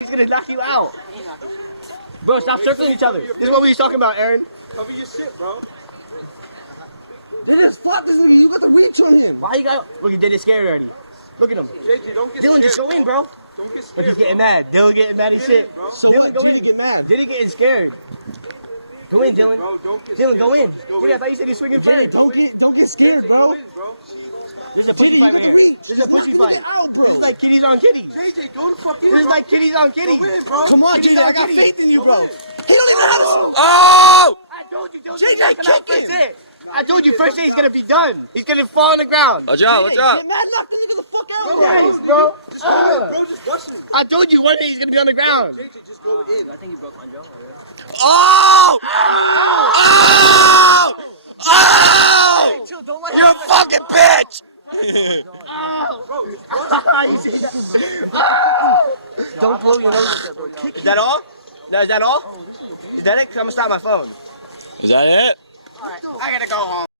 He's gonna knock you out. Bro, stop circling each other. This is what we was talking about, Aaron. Cover your shit, bro. They just flopped this nigga. You got the reach on him. Why you got? Look, he did it scared already. Look at him. JJ, don't get Dylan, scared. just go in, bro. Don't get Look, scared, he's getting mad. Dylan getting mad as shit. So Dylan, what? go JD in. get mad. JD getting scared. Go in, Dylan. Bro, don't get Dylan, scared, go bro. in. Just go JD, I in. thought you said he's swinging JD, first. don't get scared, bro. Go in, bro. There's a JD, pussy you fight got the right reach. here. There's a Just knock pussy the nigga fight. out, bro. This is like kitties on kitties. JJ, go the fuck in, This is bro. like kitties on kitties. Go in, bro. Come on, Kitties JD. on I got kitties. faith in you, bro. He don't even know how to. Oh! I told you, Dylan. JJ, He's gonna kick him. first hit. I told you first hit he's gonna be done. He's gonna fall on the ground. Watch out, watch JD, out. get mad, knock the nigga the fuck out, Go bro. in, bro. Just go in, bro. Just rush him. I told you one hit he's gonna be on the ground. JJ, just go in. Oh! Oh! Oh! You fucking bitch! You see that? Don't blow your nose. Is that all? No, is that all? Is that it? 'Cause I'm gonna stop my phone. Is that it? I gotta go home.